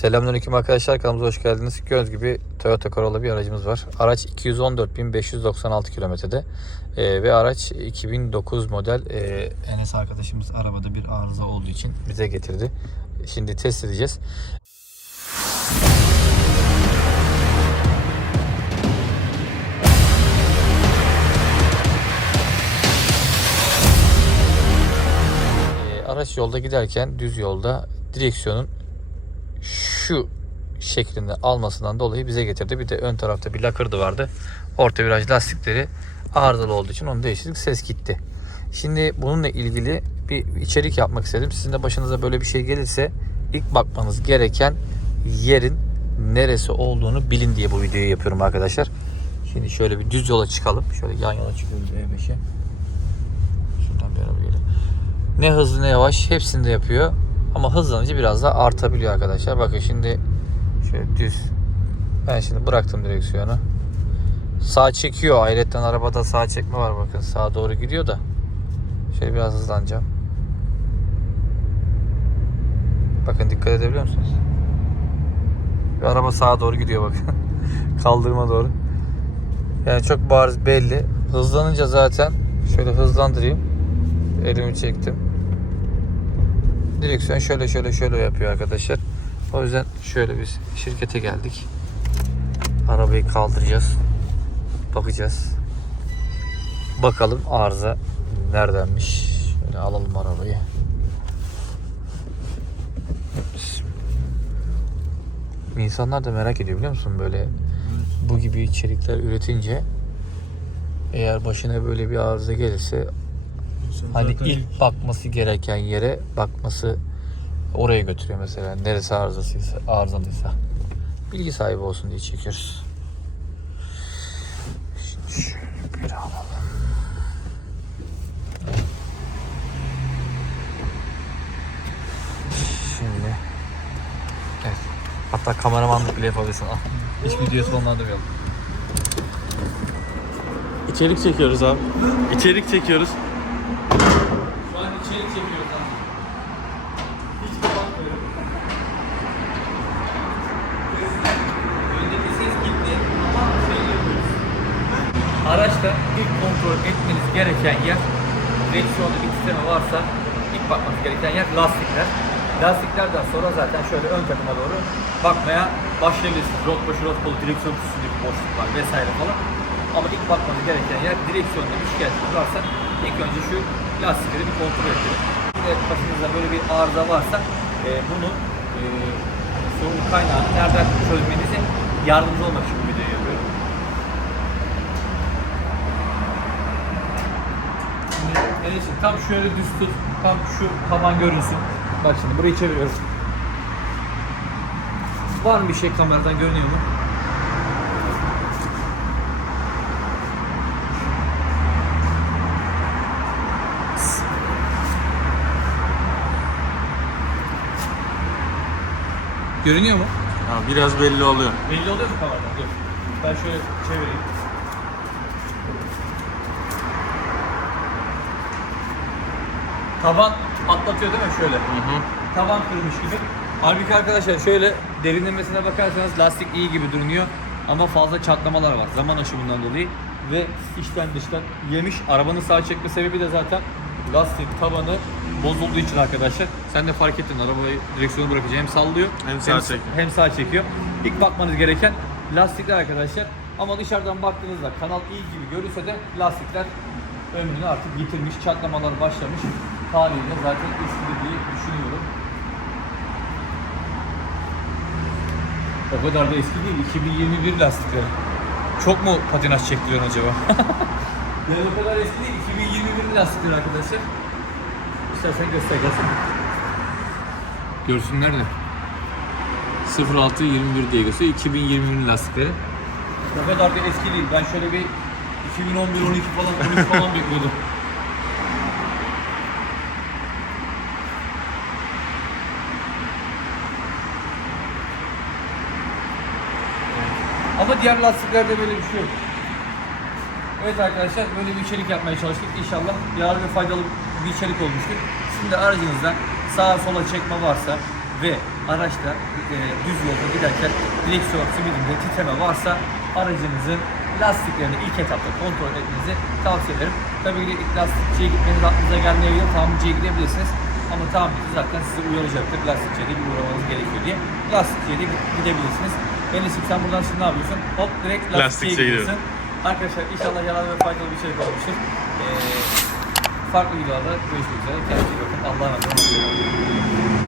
Selamünaleyküm arkadaşlar kanalımıza hoş geldiniz. Gördüğünüz gibi Toyota Corolla bir aracımız var. Araç 214.596 kilometrede Ee, ve araç 2009 model. Ee, Enes arkadaşımız arabada bir arıza olduğu için bize getirdi. Şimdi test edeceğiz. Ee, araç yolda giderken düz yolda direksiyonun şu şeklinde almasından dolayı bize getirdi. Bir de ön tarafta bir lakırdı vardı. Orta viraj lastikleri arızalı olduğu için onu değiştirdik. Ses gitti. Şimdi bununla ilgili bir içerik yapmak istedim. Sizin de başınıza böyle bir şey gelirse ilk bakmanız gereken yerin neresi olduğunu bilin diye bu videoyu yapıyorum arkadaşlar. Şimdi şöyle bir düz yola çıkalım. Şöyle yan yola çıkıyoruz E5'e. Şuradan bir araba geliyor. Ne hızlı ne yavaş hepsini de yapıyor. Ama hızlanınca biraz da artabiliyor arkadaşlar. Bakın şimdi şöyle düz. Ben şimdi bıraktım direksiyonu. Sağ çekiyor. Ayrıca arabada sağ çekme var bakın. Sağa doğru gidiyor da. Şöyle biraz hızlanacağım. Bakın dikkat edebiliyor musunuz? Bir araba sağa doğru gidiyor bakın. Kaldırıma doğru. Yani çok bariz belli. Hızlanınca zaten şöyle hızlandırayım. Elimi çektim direksiyon şöyle şöyle şöyle yapıyor arkadaşlar. O yüzden şöyle biz şirkete geldik. Arabayı kaldıracağız. Bakacağız. Bakalım arıza neredenmiş. Şöyle alalım arabayı. İnsanlar da merak ediyor biliyor musun böyle bu gibi içerikler üretince eğer başına böyle bir arıza gelirse Hani ilk bakması gereken yere bakması oraya götürüyor mesela. Neresi arızasıysa, arızalıysa. Bilgi sahibi olsun diye çekiyoruz. Şöyle bir alalım. Şimdi Evet. Hatta kameramanlık bile yapabilirsin. Al. Hiç videoyu sonlandırmayalım. İçerik çekiyoruz abi. İçerik çekiyoruz. Şu an içerik çekiyoruz abi. Hiç kapatmıyorum. Öndeki ses gitti ama şey yapıyoruz. Araçta ilk kontrol etmeniz gereken yer direksiyonda bir titreme varsa ilk bakmanız gereken yer lastikler. Lastiklerden sonra zaten şöyle ön takıma doğru bakmaya başlayabilirsiniz. Rot başı, rot kolu, direksiyon kutusundaki boşluklar vesaire falan. Ama ilk bakmanız gereken yer direksiyonda bir şikayetiniz varsa ilk önce şu lastikleri bir kontrol edin. Yine başınızda böyle bir arıza varsa e, bunu e, sorun kaynağını nereden çözmenize yardımcı olmak için bu videoyu yapıyorum. Şimdi Enes'im tam şöyle düz tut, tam şu taban görünsün. Bak şimdi burayı çeviriyoruz. Var mı bir şey kameradan görünüyor mu? Görünüyor mu? Ha, biraz belli oluyor. Belli oluyor mu kameradan? Dur. Ben şöyle çevireyim. Taban patlatıyor değil mi şöyle? Taban kırmış gibi. Halbuki arkadaşlar şöyle derinlemesine bakarsanız lastik iyi gibi durmuyor. Ama fazla çatlamalar var zaman aşımından dolayı. Ve içten dıştan yemiş. Arabanın sağ çekme sebebi de zaten lastik tabanı bozulduğu için arkadaşlar. Sen de fark ettin arabayı direksiyonu bırakınca hem sallıyor Hem sağ çekiyor. hem sağ çekiyor. İlk bakmanız gereken lastikler arkadaşlar. Ama dışarıdan baktığınızda kanal iyi gibi görünse de lastikler ömrünü artık yitirmiş, çatlamalar başlamış. Haliyle zaten eskidi diye düşünüyorum. O kadar da eski değil. 2021 lastikleri. Çok mu patinaj çektiriyorsun acaba? yani o kadar eski değil. 2021 lastikler arkadaşlar. İstersen göster gelsin. Görsünler de. 0621 diye gösteriyor. 2020'nin lastikleri. O kadar da eski değil. Ben şöyle bir 2011 12 falan 13 falan bekliyordum. Ama diğer lastiklerde böyle bir şey yok. Evet arkadaşlar böyle bir içerik yapmaya çalıştık. İnşallah yararlı ve faydalı bir içerik olmuştur. Şimdi aracınızda sağa sola çekme varsa, ve araçta e, düz yolda giderken direksiyon simidinde titreme varsa aracınızın lastiklerini ilk etapta kontrol etmenizi tavsiye ederim. Tabii ki ilk lastikçiye gitmeniz aklınıza gelmeyebilir, tamirciye gidebilirsiniz. Ama tamirci zaten sizi uyaracaktır. Lastikçiye de bir uğramanız gerekiyor diye. Lastikçiye de gidebilirsiniz. Enes'im sen buradan şimdi ne yapıyorsun? Hop direkt lastikçiye, Lastikçiye gidiyorsun. Arkadaşlar inşallah yalan ve faydalı bir şey olmuştur. Ee, farklı videolarda görüşmek üzere. Kendinize iyi bakın. Allah'a emanet olun.